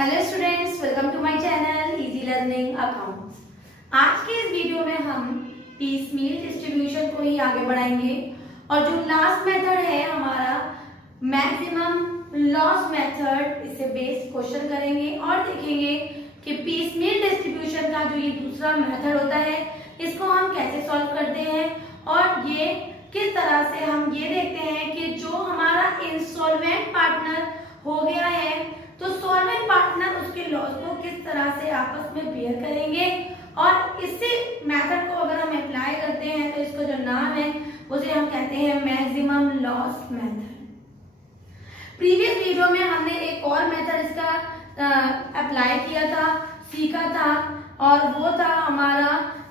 Hello students, welcome to my channel easy learning accounts. आज के इस वीडियो में हम पीस मील डिस्ट्रीब्यूशन को ही आगे बढ़ाएंगे और जो लास्ट मेथड है हमारा मैक्सिमम लॉस मेथड, इससे बेस्ड क्वेश्चन करेंगे और देखेंगे कि पीस मील डिस्ट्रीब्यूशन का जो ये दूसरा मेथड होता है इसको हम कैसे सॉल्व करते हैं और ये किस तरह से हम ये देखते हैं कि जो हमारा इंस्टॉलमेंट पार्टनर हो गया है तो सॉल्वेंट पार्टनर उसके लॉस को किस तरह से आपस में बेयर करेंगे और इसी मेथड को अगर हम अप्लाई करते हैं तो इसका जो नाम है उसे हम कहते हैं maximum loss method. Previous video में हमने एक और मेथड इसका अप्लाई किया था, सीखा था, और वो था हमारा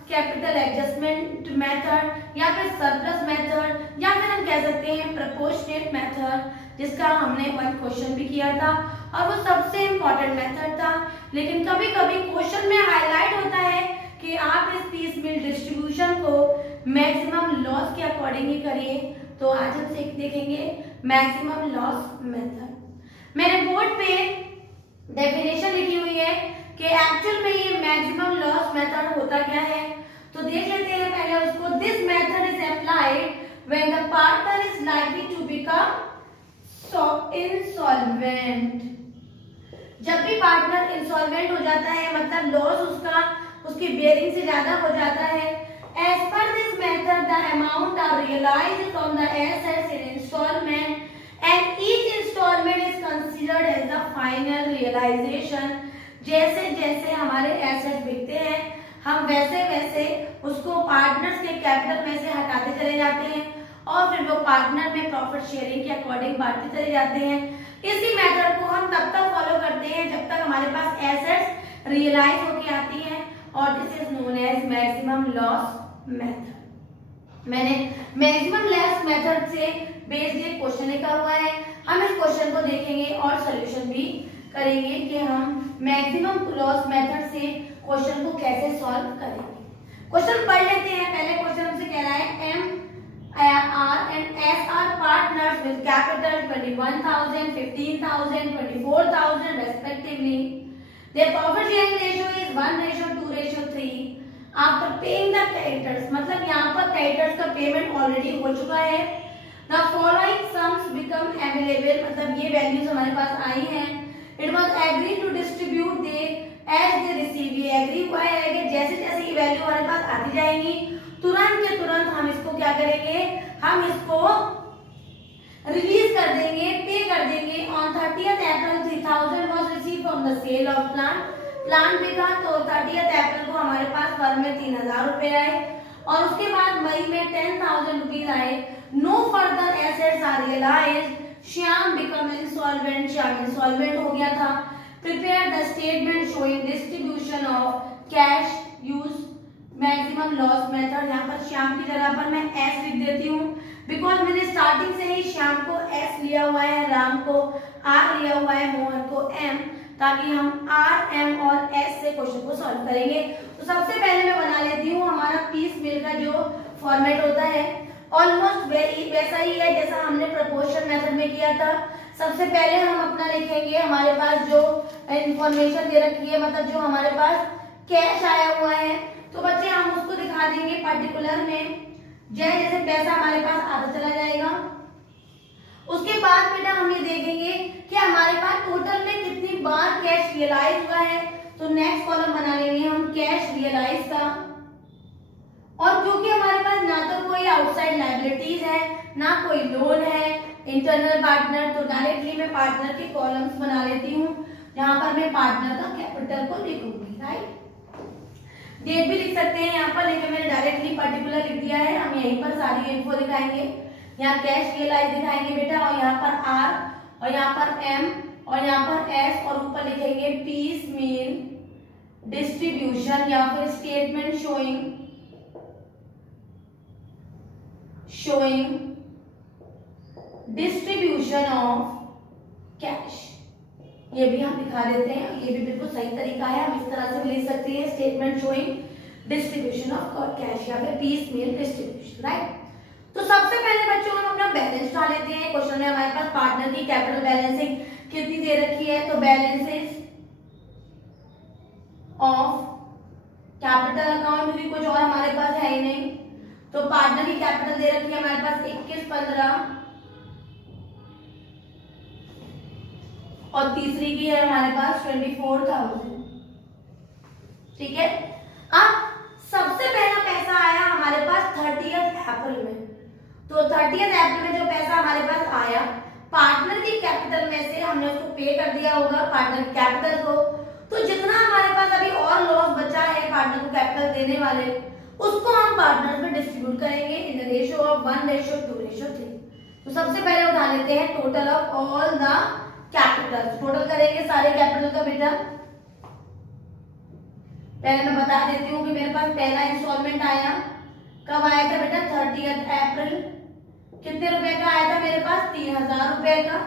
कैपिटल एडजस्टमेंट मेथड या फिर सरप्लस मेथड या फिर हम कह सकते हैं प्रोपोर्शनेट मेथड, जिसका हमने वन क्वेश्चन भी किया था और वो सबसे इम्पोर्टेंट मेथड था। लेकिन कभी कभी क्वेश्चन में हाईलाइट होता है कि आप इस पीस मील डिस्ट्रीब्यूशन को मैक्सिमम लॉस के अकॉर्डिंग ही करिए। तो आज हम देखेंगे मैक्सिमम लॉस मेथड। मैंने बोर्ड पे डेफिनेशन लिखी हुई है कि एक्चुअल में ये मैक्सिमम लॉस मेथड होता क्या है, तो देख लेते हैं पहले उसको। This method is applied when the partner is likely to become insolvent. जब भी पार्टनर इंसॉल्वेंट हो जाता है मतलब लॉस उसकी बेयरिंग से ज्यादा हो जाता है, as per this method the amount are realised from the assets in instalment and each instalment is considered as the final realisation. जैसे जैसे हमारे एसेट्स बिकते हैं हम वैसे वैसे उसको पार्टनर्स के कैपिटल में से हटाते चले जाते हैं और फिर वो पार्टनर में प्रॉफिट शेयरिंग के अकॉर्डिंग बांटते चले जाते हैं। इसी मेथड को हम तब तक फॉलो करते हैं जब तक हमारे पास एसेट्स रियलाइज होके आती हैं और this is known as maximum loss method. मैंने मैक्सिमम लॉस मेथड से बेस्ड ये क्वेश्चन लिखा हुआ है। हम इस क्वेश्चन को देखेंगे और सॉल्यूशन भी करेंगे कि हम मैक्सिमम लॉस मेथड से क्वेश्चन को कैसे सॉल्व करेंगे। क्वेश्चन पढ़ लेते हैं। पहले क्वेश्चन हमसे कह रहा है M R and S are partners with capital 21,000, 15,000, 24,000 respectively. Their profit sharing ratio is 1:2:3. After paying the creditors, मतलब यहाँ पर creditors का पेमेंट ऑलरेडी हो चुका है। The following sums become available, मतलब ये वैल्यूज हमारे पास आई हैं। It was agreed to distribute they as they receive. ये एग्री हुआ है कि जैसे जैसे ये वैल्यू हमारे पास आती जाएंगी तुरंत के तुरंत हम इसको क्या करेंगे, हम इसको रिलीज कर देंगे, पे कर देंगे। On 30th April 3000 was received from the sale of plant बिका तो 30th April को हमारे पास फर्म में 3000 रुपए आए और उसके बाद मई में 10,000 रुपीज आए। No further assets are realised. Shyam become insolvent, Shyam insolvent हो गया था। Prepare the statement showing distribution of cash use maximum loss method. यहाँ पर श्याम की जगह पर मैं एस लिख देती हूँ बिकॉज मैंने स्टार्टिंग से ही श्याम को एस लिया हुआ है, राम को आर लिया हुआ है, मोहन को एम, ताकि हम आर एम और एस से क्वेश्चन को सॉल्व करेंगे। तो सबसे पहले मैं बना लेती हूँ हमारा पीस मील का जो फॉर्मेट होता है ऑलमोस्ट वैसा ही है जैसा हमने प्रोपोर्शन मेथड में किया था। सबसे पहले हम अपना लिखेंगे हमारे पास जो इंफॉर्मेशन दे रखी है, मतलब जो हमारे पास कैश आया हुआ है तो बच्चे हम उसको दिखा देंगे पर्टिकुलर में जैसे जैसे पैसा हमारे पास आता चला जाएगा। उसके बाद बेटा हम ये देखेंगे कि हमारे पास टोटल में कितनी बार कैश रियलाइज हुआ है, तो नेक्स्ट कॉलम बना लेंगे हम कैश रियलाइज का। और क्योंकि हमारे पास ना तो कोई आउटसाइड लायबिलिटीज है ना कोई लोन है इंटरनल पार्टनर, तो डायरेक्टली मैं पार्टनर के कॉलम्स बना लेती हूँ जहां पर मैं पार्टनर का कैपिटल को लिखूंगी। राइट, डेट भी लिख सकते हैं यहाँ पर, लेकिन मैंने डायरेक्टली पर्टिकुलर लिख दिया है। हम यहीं पर सारी इन्फो दिखाएंगे। यहाँ कैश रियलाइज दिखाएंगे बेटा और यहाँ पर आर और यहाँ पर एम और यहाँ पर एस और ऊपर लिखेंगे पीस मील डिस्ट्रीब्यूशन या फिर statement showing distribution of cash. ये भी हम दिखा देते हैं, ये भी बिल्कुल सही तरीका है। हम इस तरह से भी लिख सकते हैं statement showing distribution of cash या फिर पीस मील डिस्ट्रीब्यूशन। राइट, तो सबसे पहले बच्चों हम अपना बैलेंस डाल लेते हैं। क्वेश्चन में हमारे पास पार्टनर की कैपिटल बैलेंसिंग कितनी दे रखी है, तो बैलेंसेस ऑफ कैपिटल अकाउंट भी कुछ और हमारे पास है ही नहीं, तो पार्टनर की कैपिटल दे रखी है हमारे पास 21,15 और तीसरी की है हमारे पास 24,000। ठीक है, अब सबसे पहला पैसा आया हमारे पास 30 अप्रैल में। तो 30 अप्रैल में जो पैसा हमारे पास आया पार्टनर की कैपिटल में से हमने उसको पे कर दिया होगा पार्टनर कैपिटल को। तो जितना हमारे पास अभी और लॉस बचा है पार्टनर को कैपिटल देने वाले, उसको हम पार्टनर में डिस्ट्रीब्यूट करेंगे इन द रेशियो ऑफ 1:2:3। तो सबसे पहले उठा लेते हैं total of all the capital. Total करेंगे सारे कैपिटल का बेटा। पहले मैं बता देती हूँ कि मेरे पास पहला इंस्टॉलमेंट आया कब आया था बेटा 30 अप्रैल। कितने रुपए का आया था मेरे पास 3,000 रुपए का।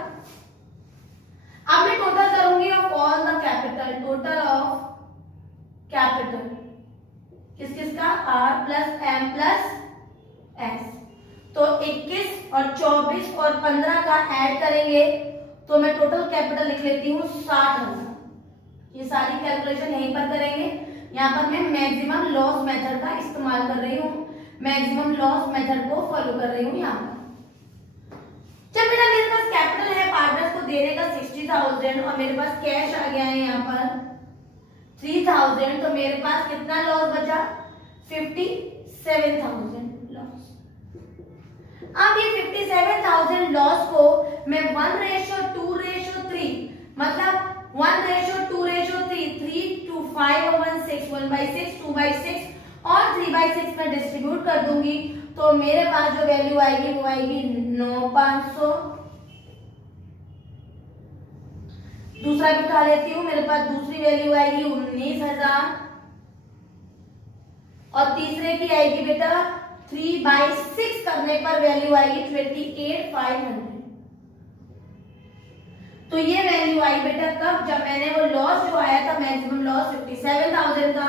अब मैं टोटल करूंगी of all the capital. Total of capital किस किस का R plus M plus S। तो 21 और 24 और 15 का ऐड करेंगे तो मैं टोटल कैपिटल लिख लेती हूँ 60,000। ये सारी कैलकुलेशन यहीं पर करेंगे। यहाँ पर मैं मैक्सिमम लॉस मेथड का इस्तेमाल कर रही हूँ, मैक्सिमम लॉस मेथड को फॉलो कर रही हूँ यहाँ पर। जब बेटा मेरे पास कैपिटल है पार्टनर्स को देने का 60,000 और मेरे पास कैश आ गया है यहाँ पर 3,000, तो मेरे पास कितना लॉस बचा 57,000 लॉस। अब ये 57,000 लॉस को मैं 1:2:3 मतलब 1:2:3 3:5/6 1/6 2/6 और 3/6 में डिस्ट्रीब्यूट कर दूंगी। तो मेरे पास जो वैल्यू आएगी वो आएगी 9,500। दूसरा भी उठा लेती हूँ, मेरे पास दूसरी वैल्यू आएगी 19,000 और तीसरे की आएगी बेटा 3/6 करने पर वैल्यू आएगी 28,500। तो ये वैल्यू आई बेटा कब, जब मैंने वो लॉस जो आया था मैक्सिमम लॉस 57,000 का,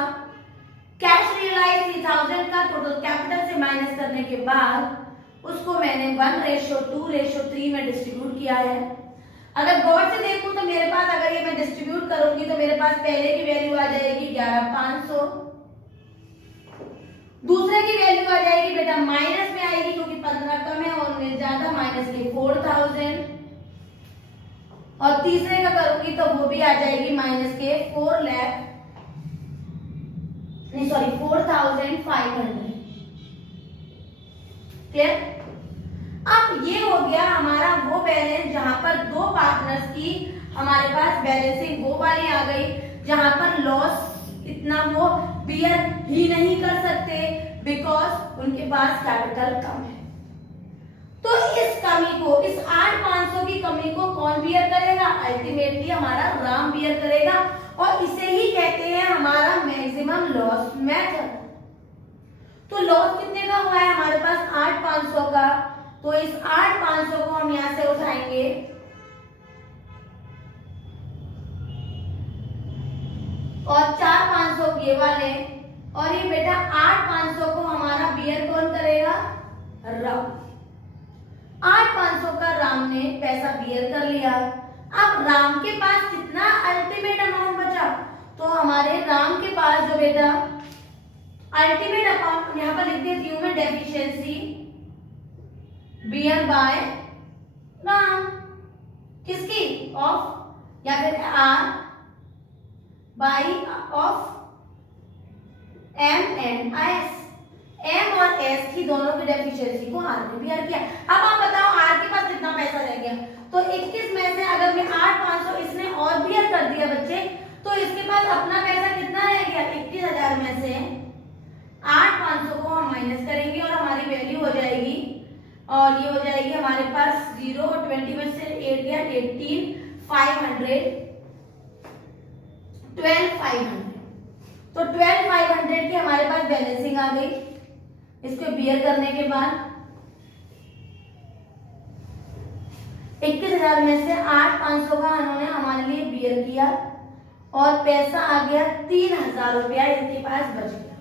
कैश रियलाइज 3,000 का, टोटल कैपिटल से माइनस करने के बाद उसको मैंने 1:2:3 में डिस्ट्रीब्यूट किया है। अगर गौर से देखूं तो मेरे पास अगर ये मैं डिस्ट्रीब्यूट करूंगी तो मेरे पास पहले की वैल्यू आ जाएगी 11,500, दूसरे की वैल्यू आ जाएगी बेटा माइनस में आएगी क्योंकि 15 कम है और ज्यादा माइनस के 4,000 और तीसरे का करूंगी तो वो भी आ जाएगी माइनस के 4,500। क्लियर। अब ये हो गया हमारा वो बैलेंस जहां पर दो पार्टनर्स की हमारे पास बैलेंसिंग वो वाली आ गई जहां पर लॉस इतना वो बियर ही नहीं कर सकते बिकॉज उनके पास कैपिटल कम है। तो इस कमी को, इस 8,500 की कमी को कौन बियर करेगा, अल्टीमेटली हमारा राम बियर करेगा और इसे ही कहते हैं हमारा मैक्सिमम लॉस मेथड। तो लॉस कितने का हुआ है हमारे पास 8,500 का, तो इस 8,500 को हम यहां से उठाएंगे और 4,500 ये वाले और ये बेटा 8,500 को हमारा बियर कौन करेगा, राम। 8,500 का राम ने पैसा बियर कर लिया। अब राम के पास कितना अल्टीमेट अमाउंट बचा, तो हमारे राम के पास जो बेटा अल्टीमेट अमाउंट यहां पर लिख देती हूं मैं डेफिशिएंसी बियर बाय राम, किसकी, ऑफ या फिर R by of M and S. M और एस की दोनों की डेफिशिएंसी को आर ने बियर किया। अब आप बताओ आर के पास कितना पैसा रह गया, तो 21 में से अगर मैं 8,500 इसने और बियर कर दिया बच्चे, तो इसके पास अपना पैसा कितना रह गया 21,000 में से 8,500 को हम माइनस करेंगे और हमारी वैल्यू हो जाएगी, और ये हो जाएगी हमारे पास 0 और 20 में से 8 या 18,500 12,500। तो 12,500 की हमारे पास बैलेंसिंग आ गई। इसको बियर करने के बाद 21,000 में से 8,500 का उन्होंने हमारे लिए बियर किया और पैसा आ गया 3,000 रुपया इनके पास बच गया।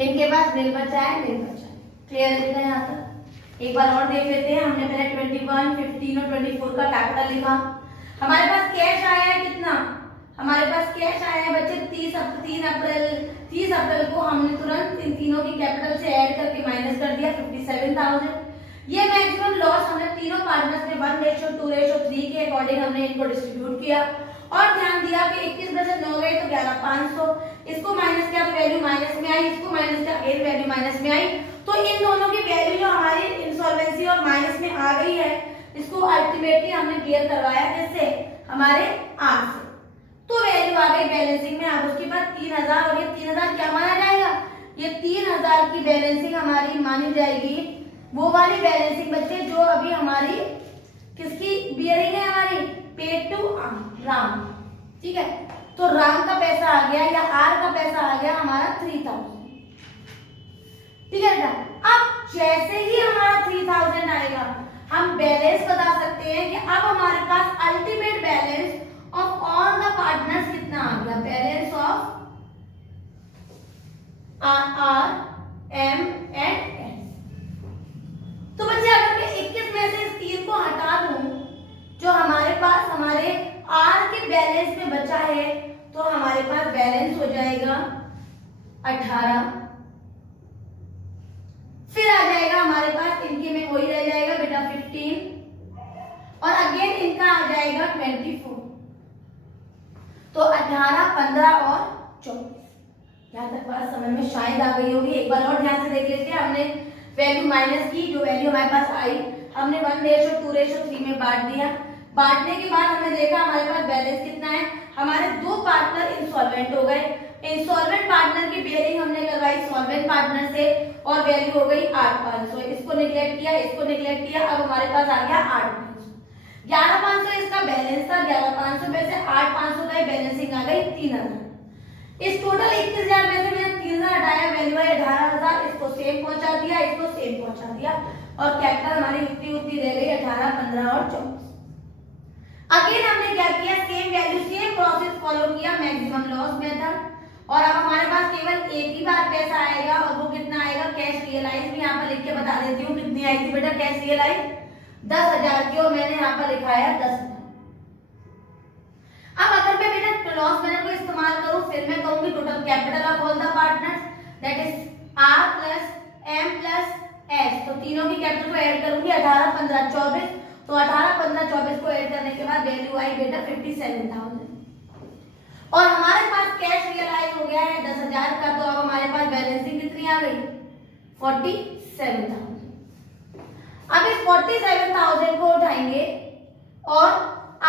इनके पास बिल बचा है, बिल बचा है। क्लियर है यहाँ तक। एक बार और देख लेते हैं। हमने पहले 21, 15 और 24 का कैपिटल लिखा। हमारे पास कैश आया है कितना, हमारे पास कैश आया है बच्चे 30 अप्रैल को हमने तुरंत इन तीनों की कैपिटल से ऐड करके माइनस कर दिया 57,000। ये मैक्सिमम लॉस हमने तीनों पार्टनर्स में 1:2:3 के अकॉर्डिंग हमने इनको डिस्ट्रीब्यूट किया और ध्यान दिया कि 21 में से 9 गए तो 11,500, इसको माइनस किया तो वैल्यू माइनस में आई, इसको माइनस किया अगेन वैल्यू माइनस में आई। तो इन दोनों की वैल्यू जो हमारी इंसॉल्वेंसी और माइनस में आ गई है, इसको अल्टीमेटली हमने क्लियर करवाया किससे, हमारे आर से। तो वैल्यू आ गई बैलेंसिंग में। अब उसके बाद 3,000 और ये 3,000 क्या माना जाएगा, ये 3,000 की बैलेंसिंग हमारी मानी जाएगी, वो वाली बैलेंसिंग बच्चे जो अभी हमारी किसकी बियरिंग है, हमारी पेड टू राम। ठीक है, तो राम का पैसा आ गया या आर का पैसा आ गया हमारा 3,000। ठीक है बेटा, अब जैसे ही हमारा 3,000 आएगा हम बैलेंस बता सकते हैं कि अब हमारे पास ultimate balance of all the partners कितना आ गया, balance of R M and S. तो बच्चे अगर मैं 21 में से इस 3 को हटा दूं, जो हमारे पास हमारे आर के बैलेंस में बचा है, तो हमारे पास बैलेंस हो जाएगा 18। फिर आ जाएगा हमारे पास इनके में वही रह जाएगा बेटा 15 और अगेन इनका आ जाएगा 24। तो 18, 15 और 24। यहाँ तक बात समझ में शायद आ गई होगी। एक बार और ध्यान से देख लेते हैं। हमने वैल्यू माइनस की, जो वैल्यू हमारे पास आई हमने 1:2:3 में बांट दिया। बांटने के बाद हमने देखा हमारे पास बैलेंस कितना है, हमारे 2 पार्टनर इंसॉल्वेंट हो गए। इंसॉल्वेंट पार्टनर की बियरिंग हमने करवाई सॉल्वेंट पार्टनर से और वैल्यू हो गई 8,500। इसको निगलेक्ट किया, इसको निगलेक्ट किया, अब हमारे पास आ गया 8,500। 11,500 इसका बैलेंस था, 11,500 में से 8,500 का बैलेंसिंग आ गई 3,000। इस टोटल 21,000 में से मैंने 3,000 हटाया, वैल्यू है 18,000। इसको सेम पहुंचा दिया, इसको सेम पहुंचा दिया और कैपिटल हमारी उतनी रह गई 18, 15 और 24। अगेन हमने क्या किया, same value same process follow किया, मैक्सिमम लॉस मेथड। और अब हमारे पास केवल एक ही बार पैसा आएगा और वो कितना आएगा, कैश रियलाइज। भी यहाँ पर लिख के बता देती हूँ कितनी आई थी बेटा कैश रियलाइज, 10,000 की, और मैंने यहाँ पर लिखा है 10,000। अब अगर मैं बेटा लॉस मेथड को इस्तेमाल करूँ, फिर मैं कहूंगी total capital of all the partners that is R plus M plus S. तो तीनों की कैपिटल को ऐड करूंगी 18, 15, 24। तो 18, 15, 24 को ऐड करने के बाद वैल्यू आई बेटा 57,000 और हमारे पास कैश रियलाइज हो गया है 10,000 का। तो अब हमारे पास बैलेंसिंग कितनी आ गई, 47,000। अब इस 47,000 को उठाएंगे और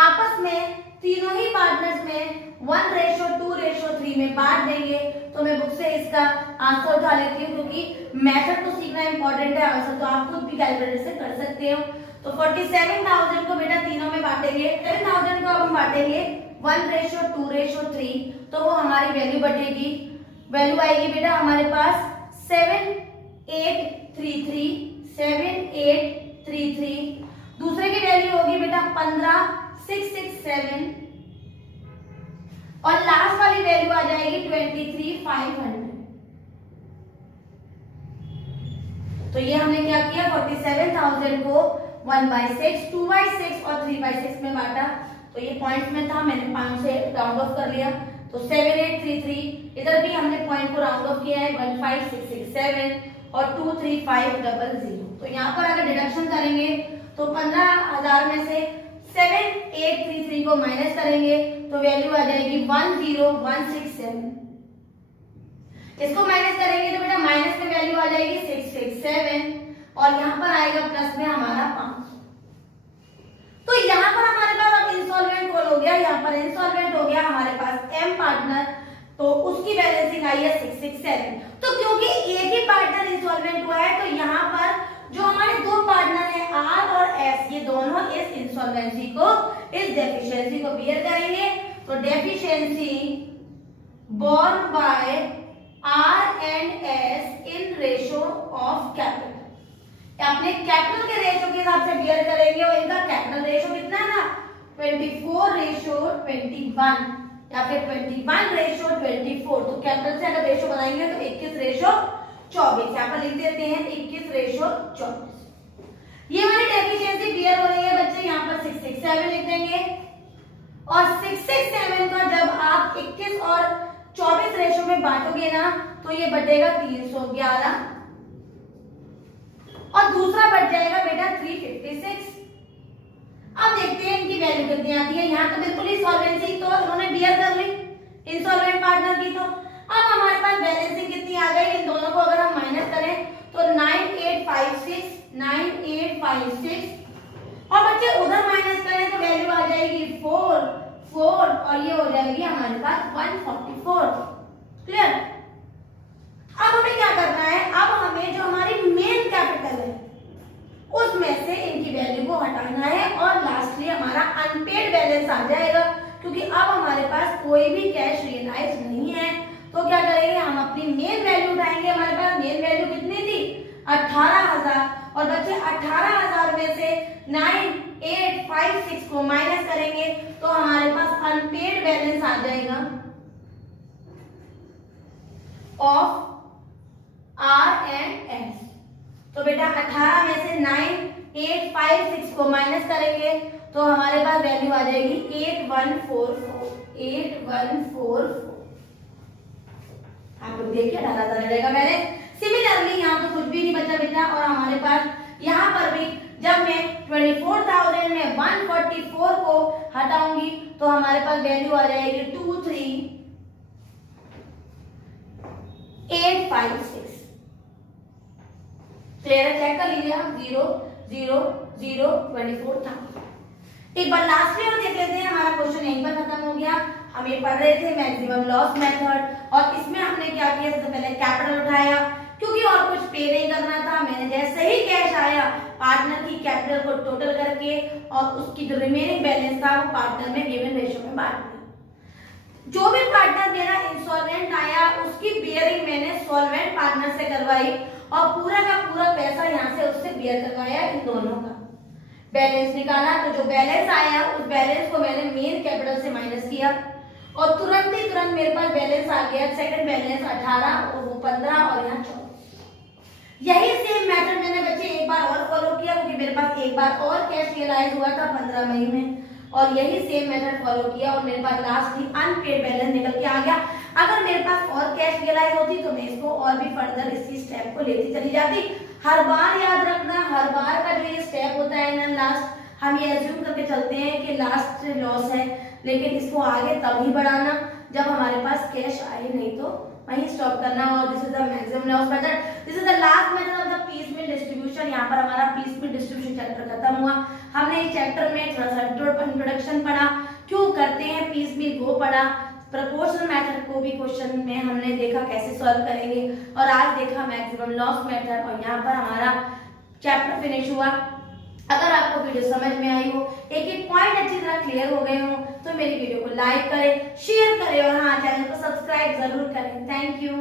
आपस में तीनों ही पार्टनर्स में 1:2:3 में बांट देंगे। तो मैं बुक से इसका आंसर उठा लेती हूँ, क्योंकि मेथड को सीखना इंपॉर्टेंट है, आंसर तो आप खुद भी कैलकुलेटर से कर सकते हो। तो 47,000 को बेटा तीनों में बांटेंगे, 7,000 को अब हम बांटेंगे 1:2:3। तो वो हमारी वैल्यू बटेगी, वैल्यू आएगी बेटा हमारे पास 7833। दूसरे की वैल्यू होगी बेटा 15,667 और लास्ट वाली वैल्यू आ जाएगी 23,500। तो ये हमने क्या किया, 47,000 को 1/6, 2/6 और 3/6 में बांटा। तो ये पॉइंट्स में था, मैंने 5 से राउंड ऑफ कर लिया। तो 7833, इधर भी हमने पॉइंट को राउंड ऑफ किया है 15667 और 23500। तो यहाँ पर अगर डिडक्शन करेंगे तो 15,000 में से 7833 को माइनस करेंगे तो वैल्यू आ जाएगी 10167। इसको माइनस करेंगे तो बेटा माइनस में वैल्यू आ जाएगी 667 और यहाँ पर आएगा प्लस में हमारा 500। तो यहाँ पर हमारे पास अब इंसॉल्वेंट कॉल हो गया, यहाँ पर इंसॉल्वेंट हो गया हमारे पास एम पार्टनर, तो उसकी बैलेंसिंग आई है 667। तो क्योंकि एक ही पार्टनर इंसॉल्वेंट हुआ है तो यहाँ पर जो हमारे 2 पार्टनर है आर और एस, ये दोनों इस इंसॉल्वेंसी को, इस डेफिशिएंसी को बियर करेंगे। तो deficiency borne by R and S in ratio of capital, अपने कैपिटल के रेशो के हिसाब से बियर करेंगे और इनका कैपिटल रेशो कितना है ना 24:21 या फिर 21:24। तो कैपिटल से अगर रेशो बनाएंगे तो 21:24, यहाँ पर लिख देते हैं 21:24। ये वाली डेफिशिएंसी क्लियर हो रही है बच्चे, यहाँ पर 667 लिख देंगे और 667 का जब आप 21 और 24 रेशो में बांटोगे ना तो ये बटेगा 311 और दूसरा बच जाएगा बेटा 356। अब देखते हैं इनकी वैल्यू कितनी आती है। यहाँ तो बिल्कुल ही सॉल्वेंसी तो उन्होंने बियर कर ली इंसॉल्वेंट पार्टनर की। तो अब हमारे पास बैलेंसिंग कितनी आ गई, इन दोनों को अगर हम माइनस करें तो 9856 और बच्चे उधर माइनस करें तो वैल्यू आ जाएगी 4 और ये हो जाएगी हमारे पास 144। क्लियर। अब हमें क्या करना है, अब हमें जो हमारी मेन कैपिटल है उसमें से इनकी वैल्यू को हटाना है और लास्टली हमारा अनपेड बैलेंस आ जाएगा, क्योंकि अब हमारे पास कोई भी कैश रियलाइज नहीं है। तो क्या करेंगे, हम अपनी मेन वैल्यू उठाएंगे। हमारे पास मेन वैल्यू कितनी थी 18,000 और बच्चे 18,000 में से 9856 को माइनस करेंगे तो हमारे पास अनपेड बैलेंस आ जाएगा ऑफ आर एंड एस। तो बेटा 18 में से 9856 को माइनस करेंगे तो हमारे पास वैल्यू आ जाएगी 8144। आप लोग देखिए 18,000 आ जाएगा मैंने। सिमिलरली यहाँ तो कुछ भी नहीं बचा बेटा और हमारे पास यहाँ पर भी जब मैं 24,000 में 144 को हटाऊंगी तो हमारे पास वैल्यू आ जाएगी 23856। क्लियर है, चेक कर लीजिए आप 00024,000। एक बार लास्ट में और देख लेते हैं। हमारा क्वेश्चन यहीं पर खत्म हो गया। हम ये पढ़ रहे थे मैक्सिमम लॉस मेथड और इसमें हमने क्या किया, सबसे पहले कैपिटल उठाया क्योंकि और कुछ पे नहीं करना था। मैंने जैसे ही कैश आया पार्टनर की कैपिटल को टोटल करके और उसकी जो रिमेनिंग बैलेंस था वो पार्टनर में गिवन रेशियो में बांट दिया। जो भी पार्टनर मेरा इंसॉल्वेंट आया उसकी बियरिंग मैंने सॉल्वेंट पार्टनर से करवाई और पूरा का पूरा पैसा यहाँ से उससे बियर करवाया। इन दोनों का बैलेंस निकाला तो जो बैलेंस आया उस बैलेंस को मैंने मेन कैपिटल से माइनस किया और तुरंत मेरे पास बैलेंस आ गया। सेकंड बैलेंस 18 और वो 15 और यहाँ 24। यही सेम मेथड मैंने बच्चे एक बार और फॉलो किया क्योंकि मेरे पास एक बार और कैश रियलाइज हुआ था 15 मई में और यही सेम मेथड फॉलो किया और मेरे पास लास्ट ही अनपेड बैलेंस निकल के आ गया। अगर मेरे पास और कैश रियलाइज होती तो मैं इसको और भी फर्दर इसी स्टेप को लेती चली जाती। हर बार याद रखना, हर बार का जो ये स्टेप होता है ना लास्ट, हम ये एज्यूम करके चलते हैं कि लास्ट लॉस है, लेकिन इसको आगे तभी बढ़ाना जब हमारे पास कैश आए, नहीं तो वहीं स्टॉप करना। और this is the maximum loss method, this is the last method of the piecemeal distribution. यहाँ पर हमारा पीस मील डिस्ट्रीब्यूशन चैप्टर खत्म हुआ। हमने इस चैप्टर में थोड़ा सा इंट्रोडक्शन पढ़ा, क्यों करते हैं पीस मील वो पढ़ा, प्रोपोर्शनल मेथड को भी क्वेश्चन में हमने देखा कैसे सॉल्व करेंगे और आज देखा मैक्सिमम लॉस मेथड और यहाँ पर हमारा चैप्टर फिनिश हुआ। अगर आपको वीडियो समझ में आई हो, एक एक पॉइंट अच्छी तरह क्लियर हो गए हो तो मेरी वीडियो को लाइक करें, शेयर करें और हाँ चैनल को सब्सक्राइब जरूर करें। Thank you.